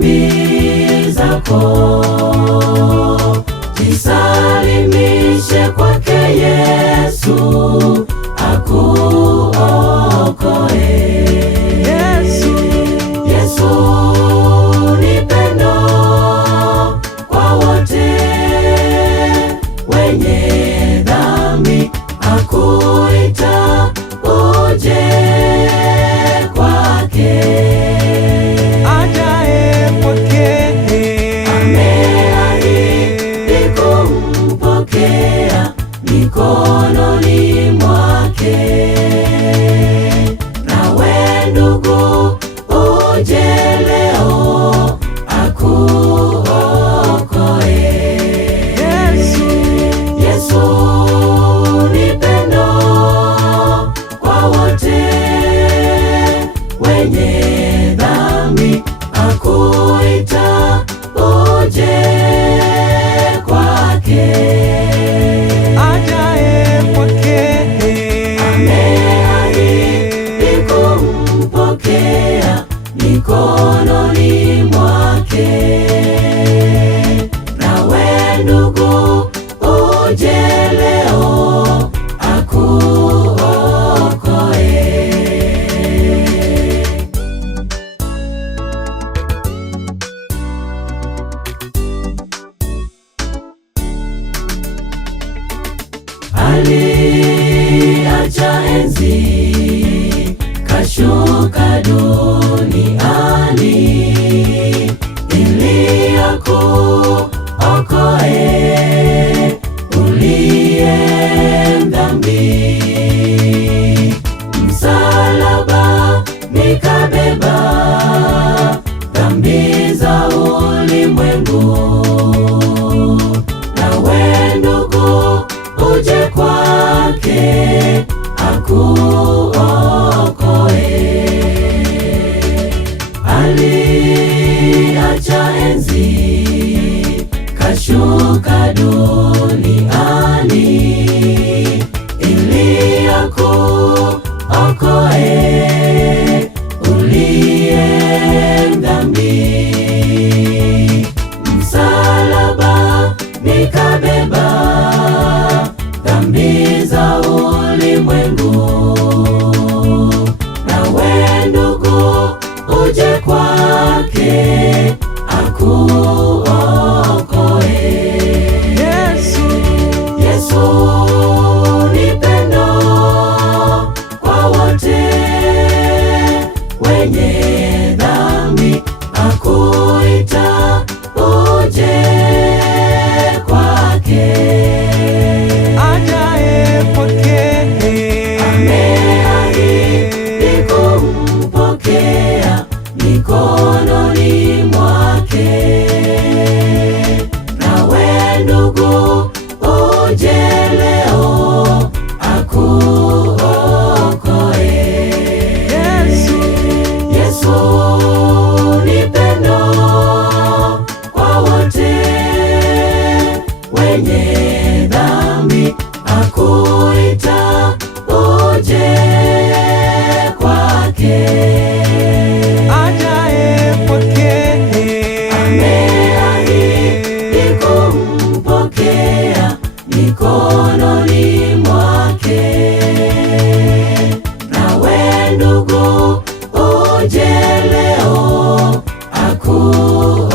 dhambi zako, jisalimishe kwake Yesu akuokoe. Yesu ni pendo kwa wote wenye dhambi, akuita uje kwake. Ajaye kwake ameahidi kumpokea mikononi mwake. Nawe ndugu, uje leo akuokoe. Yesu ni pendo kwa wote wenye dhambi, akuita uje kwake. ajaye kwake Ameahidi kumpokea mikononi mwake. Nawe ndugu, uje leo akuokoe. Aliacha enzi, kashuka duniani ili akuokoe uliye mdhambi. Msalaba nikabeba dhambi za ulimwengu. Nawe ndugu, uje kwake akuokoe. Aliacha enzi, kashuka duniani ili akuokoe uliye mdhambi. Msalaba nikabeba dhambi za ulimwengu. Nawe ndugu, uje kwake akuokoe. Yesu ni pendo kwa wote wenye dhambi, akuita uje kwake. ajaye kwake Ameahidi kumpokea mikononi mwake. Nawe ndugu, uje leo akuokoe. Yesu ni pendo kwa wote wenye dhambi, akuita uje kwake. ajaye kwake Ameahidi kumpokea mikononi mwake. Nawe ndugu, uje leo akuokoe.